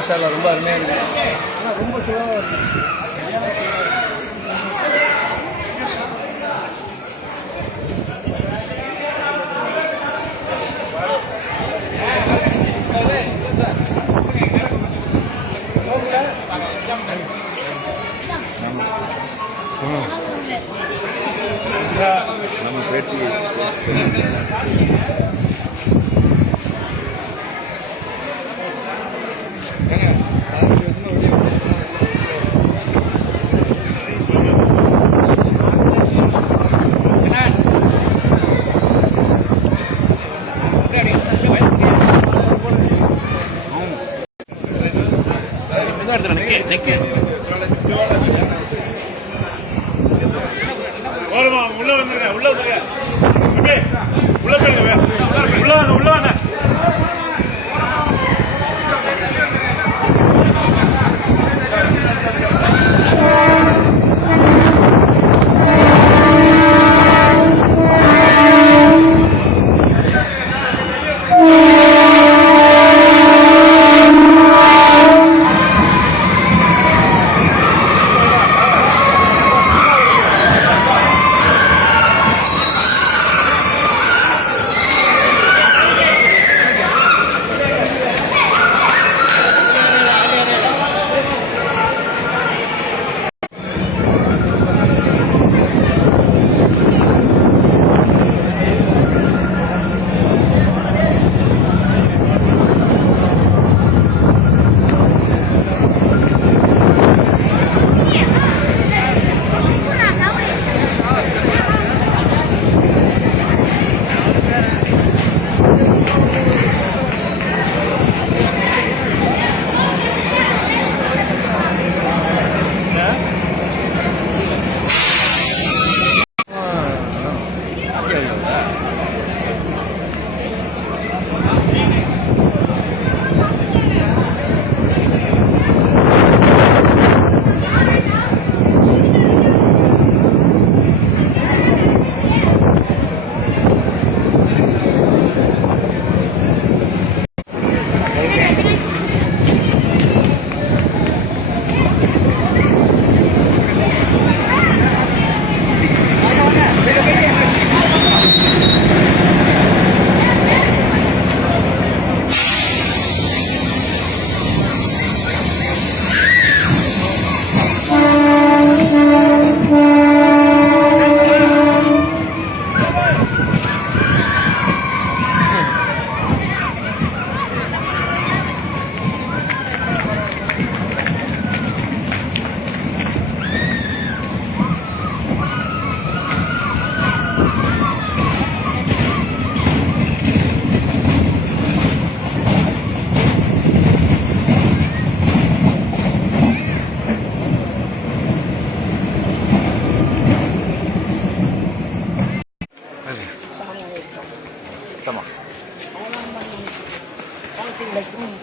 மாஷாஅல்லாஹ் ரொம்ப அருமையாக இருக்குது. ஆனால் ரொம்ப சுலபமாக இருக்குது. நம்ம பேட்டி உள்ள வந்துருங்க உள்ள வந்துருங்க உள்ள போயிருங்க உள்ள வாங்க உள்ள வாங்க.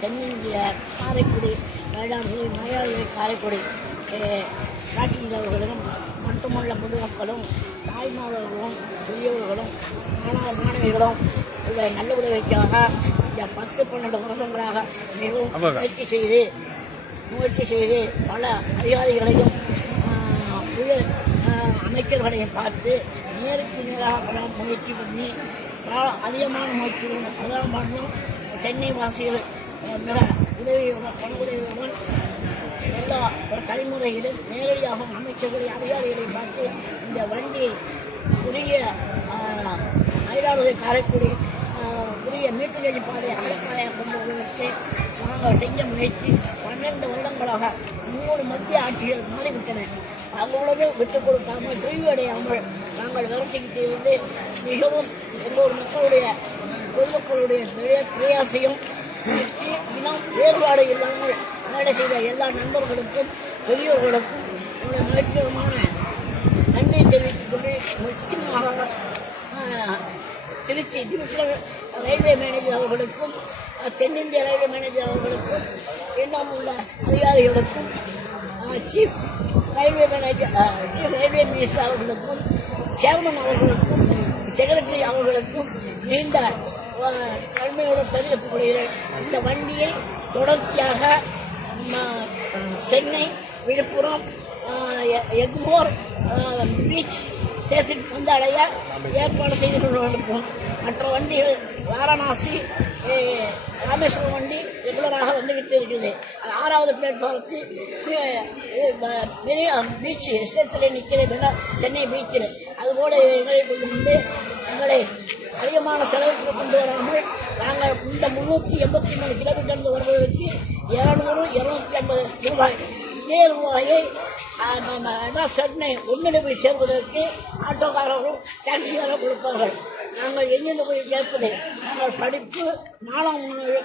தென்னிந்திய காரைக்குடி மலையாள காரைக்குடி ராசிந்தவர்களும் மட்டுமல்ல பொதுமக்களும் தாய்மார்களும் பெரியவர்களும் மாணவிகளும் இதை நல்ல உதவிக்காக இந்த 10-12 வருஷங்களாக மிகவும் முயற்சி செய்து பல அதிகாரிகளையும் உயர் அமைச்சர்களையும் பார்த்து நேருக்கு நேராக பல முயற்சி பண்ணி அதிகமான முயற்சிகளும் அதெல்லாம் பண்ணோம். சென்னை வாசிகள் மிக உதவியுடன் பண உதவியுடன் எல்லா தலைமுறையிலும் நேரடியாக அமைச்சர்களை அதிகாரிகளை பார்த்து இந்த வண்டி உரிய மயிலாடுதுறை காரைக்குடி உரிய மீட்டுவழி பாதை அகலப்பாதையை கொண்டு வருவதற்கு நாங்கள் செஞ்ச முயற்சி 12 வருடங்களாக 3 மத்திய ஆட்சிகள் மாறிவிட்டன. அவ்வளவு விட்டுக் கொடுக்காமல் தொய்வடையாமல் நாங்கள் விரட்டிக்கிட்டு இருந்து மிகவும் எல்லோர் மக்களுடைய பொதுமக்களுடைய பிரயாசையும் இனம் வேறுபாடு இல்லாமல் வேலை செய்த எல்லா நண்பர்களுக்கும் பெரியோர்களுக்கும் இந்த முயற்சிகரமான நன்றி தெரிவித்துக் கொண்டு முக்கியமாக திருச்சி டிவிஷனல் ரயில்வே மேனேஜர் அவர்களுக்கும் தென்னிந்திய ரயில்வே மேனேஜர் அவர்களுக்கும் இன்னும் உள்ள அதிகாரிகளுக்கும் சீஃப் ரயில்வே மினிஸ்டர் அவர்களுக்கும் சேர்மன் அவர்களுக்கும் செக்ரட்டரி அவர்களுக்கும் நீண்ட நன்மையோடு தெரிவித்துக் கொள்கிறேன். இந்த வண்டியை தொடர்ச்சியாக சென்னை, விழுப்புரம், எக்மோர் பீச் ஸ்டேஷன் வந்து அடைய ஏற்பாடு செய்து கொண்டிருக்கும். மற்ற வண்டிகள் வாரணாசி, ராமேஸ்வரம் வண்டி ரெகுலராக வந்துவிட்டு இருக்குது. 6வது பிளாட்ஃபார்முக்கு பீச் ஸ்டேஷனில் நிற்கிற சென்னை பீச்சில் அதுபோல எங்களை கொண்டு எங்களை அதிகமான செலவுக்கு கொண்டு வராமல் நாங்கள் இந்த 383 கிலோமீட்டர் வருவதற்கு 200-250 ரூபாய் இதே ரூபாயை சென்னை ஒன்றில் போய் சேர்வதற்கு ஆட்டோக்காரர்களும் டாக்ஸிக்காரரும் கொடுப்பார்கள். நாங்கள் எங்கிருந்து போய் கேட்பது? நாங்கள் படிப்பு மாணவ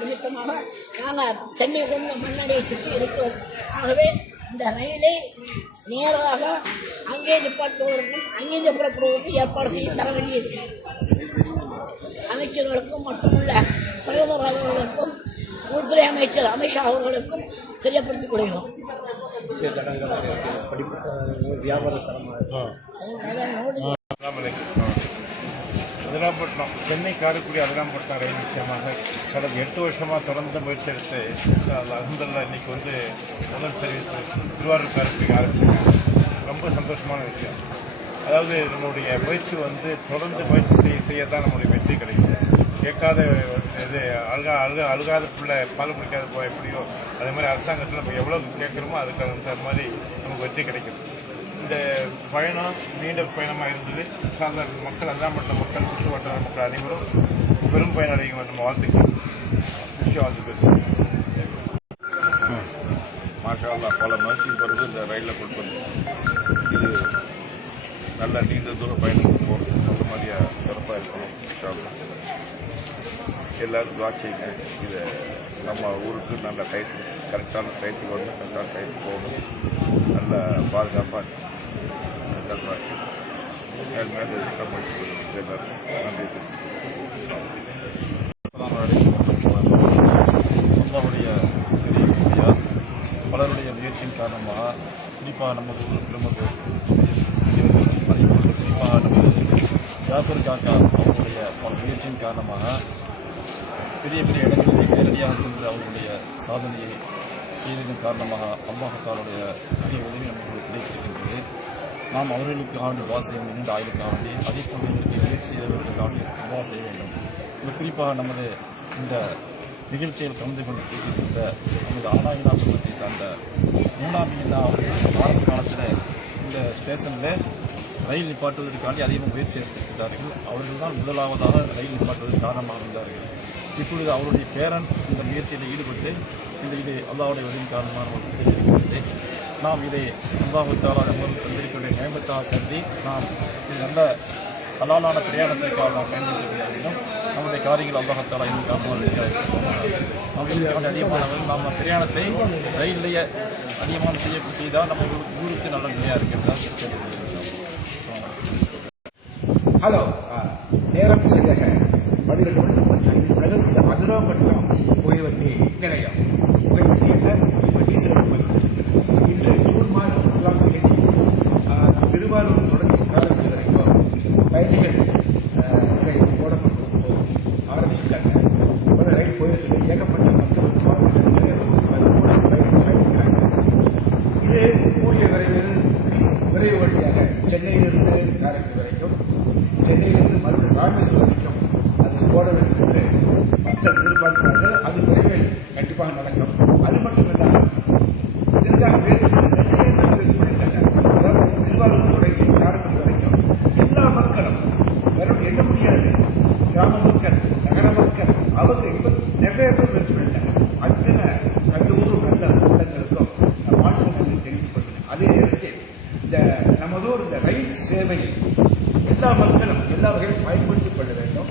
நிமித்தமாக நாங்கள் சென்னை கொண்டு மண்ணடியை சுற்றி இருக்கிறோம். ஆகவே இந்த ரயிலை நேராக அங்கே நிப்பாட்டுவதற்கும் அங்கேருந்து புறப்படுவதற்கும் ஏற்பாடு செய்து தர வேண்டியது அமைச்சர்களுக்கும் மட்டுமல்ல பிரதமர் அவர்களுக்கும் உள்துறை அமைச்சர் அமித்ஷா அவர்களுக்கும் தெரியப்படுத்திக் கொள்கிறோம். அதிராம்பட்டினம் சென்னை காரைக்குடி அதிராம்பட்டினம் ரயில் விஷயமாக கடந்த 8 வருஷமாக தொடர்ந்து முயற்சி எடுத்து அல்ஹம்துலில்லாஹ் இன்னைக்கு வந்து முதல் சர்வீஸ் திருவாரூர் காரைக்குடி ஆரம்பிச்சிருக்காங்க. ரொம்ப சந்தோஷமான விஷயம். அதாவது நம்மளுடைய முயற்சி வந்து தொடர்ந்து முயற்சி செய்யத்தான் நம்மளுடைய வெற்றி கிடைக்கும். கேட்காத இது அழுகாத பிள்ளை பால் குடிக்காத போய் எப்படியோ அதே மாதிரி அரசாங்கத்தில் நம்ம எவ்வளோ கேட்குறோமோ அதுக்கு மாதிரி நமக்கு வெற்றி கிடைக்கும். இந்த பயணம் நீண்ட பயணமாக இருந்தது. சார்ந்த மக்கள் அதிராம்பட்டின மக்கள் சுற்று வட்டார மக்கள் அனைவரும் பெரும் பயனடையும் நம்ம வாழ்த்துக்கள். விஷயம் வாழ்த்துக்கள். மாஷா பல முயற்சிக்கு பிறகு இந்த ரயிலில் கொண்டு வந்து இது நல்ல நீண்ட தூர பயணம் போகிறது அந்த மாதிரியா சிறப்பாக இருக்கணும். இன்ஷா அல்லாஹ் எல்லாரும் துஆ செய்யுங்க. இதை நம்ம ஊருக்கு நல்ல டயத்துக்கு கரெக்டான டயத்துக்கு வந்து கரெக்டான டயத்துக்கு போகணும். நல்ல பாதுகாப்பாக நல்வாழ்ச்சி மேல் மேலே இருக்க முயற்சி பண்ணுவோம். எல்லாருக்கும் நன்றி அல்லாஹ்வுடைய பெரிய உதவியால் பலருடைய முயற்சியின் காரணமாக குறிப்பாக நமது ஊர் பெருமக்கள் அதேபோல் குறிப்பாக நமது ஜாஃபர் காக்கா அவர்களுடைய பல முயற்சியின் காரணமாக பெரிய பெரிய இடங்களிலே நேரடியாக சென்று அவர்களுடைய சாதனையை செய்ததன் காரணமாக அல்லாஹ்வுடைய பெரிய உதவி நமக்கு கிடைத்திருக்கின்றது. நாம் அவர்களுக்கு ஆண்டு வாசையும் நீண்ட ஆயுளுக்காக வேண்டி அதே போன்று இதற்கு முயற்சி செய்தவர்களுக்காக துவா செய்ய வேண்டும். இது குறிப்பாக நமது இந்த நிகழ்ச்சியில் கலந்து கொண்டு இருக்கின்ற நமது ஆனாயினா குடும்பத்தை சார்ந்த மூணாமியினா அவர்கள் ஆரம்ப காலத்தில் இந்த ஸ்டேஷனில் ரயில் நிப்பாட்டுவதற்காண்டி அதிகமாக முயற்சி எடுத்திருக்கிறார்கள். அவர்கள் தான் முதலாவதாக ரயில் நிப்பாட்டுவதற்கு காரணமாக இருந்தார்கள். இப்பொழுது அவருடைய பேரன் இந்த முயற்சியில் ஈடுபட்டு இது அல்லாஹ்வுடைய உதவியின் காரணமாக நமக்கு கிடைத்திருக்கிறது. நாம் இதை அல்லாஹ் தஆலா நமக்கு தந்திருக்கின்ற நியமத்தாக கருதி நாம் இது நல்ல ஹலாலான பிரயாணத்திற்காக நாம் பயன்படுத்த வேண்டும். நம்முடைய காரியங்கள் அல்லாஹ் தஆலா இன்னும் காப்பாற்றுவதற்காக அதிகமானவர்கள் நாம் பிரயாணத்தை ரயிலேயே அதிகமாக செய்தால் நம்ம ஊருக்கு நல்ல நிலையாக இருக்கிறதா. ஹலோ, நேரம் சரியாக 12 அதிராம்பட்டினம் புகைவண்டி நிலையம். புகைவண்டி என்ற டீசல் புகைவண்டி இன்று ஜூன் மாதம் 1ஆம் தேதி திருவாரூர் தொடங்கி காரைக்குடி வரைக்கும் பயணிகள் ரயில் போடப்பட்டு ஆரம்பிச்சிருக்காங்க. ஒரு ரயில் போயிருக்குது. ஏகப்பட்ட மக்கள் மாவட்டங்களில் பயணிக்கிறாங்க. இது கூடிய விரைவு வண்டியாக சென்னையிலிருந்து காரைக்குடி வரைக்கும், சென்னையிலிருந்து மறுபடியும் ராமேஸ்வரம் வரைக்கும் அது போட வேண்டும் என்று மக்கள் எதிர்பார்க்கிறார்கள். அது விரைவில் கண்டிப்பாக நடக்கும். அது மட்டுமில்லாமல் இதற்காக முயற்சி பண்ணிட்டாங்க. அதாவது திருவாரூர் தொடங்கி காரைக்குடி வரைக்கும் எல்லா மக்களும் வெறும் எண்ண முடியாது. கிராம மக்கள், நகர மக்கள், அவங்க இப்ப நிறைய பேர் முயற்சி பண்ணிட்டாங்க. அத்தனை கல்லூர் நல்ல கூட்டங்களுக்கும் வாழ்த்துக்களை தெரிவித்துக் கொள்கிறேன். அதே நேரத்தில் இந்த நமதூர் இந்த ரயில் சேவையை எல்லா மக்களும் எல்லா வகையிலும் பயன்படுத்திக் கொள்ள வேண்டும்.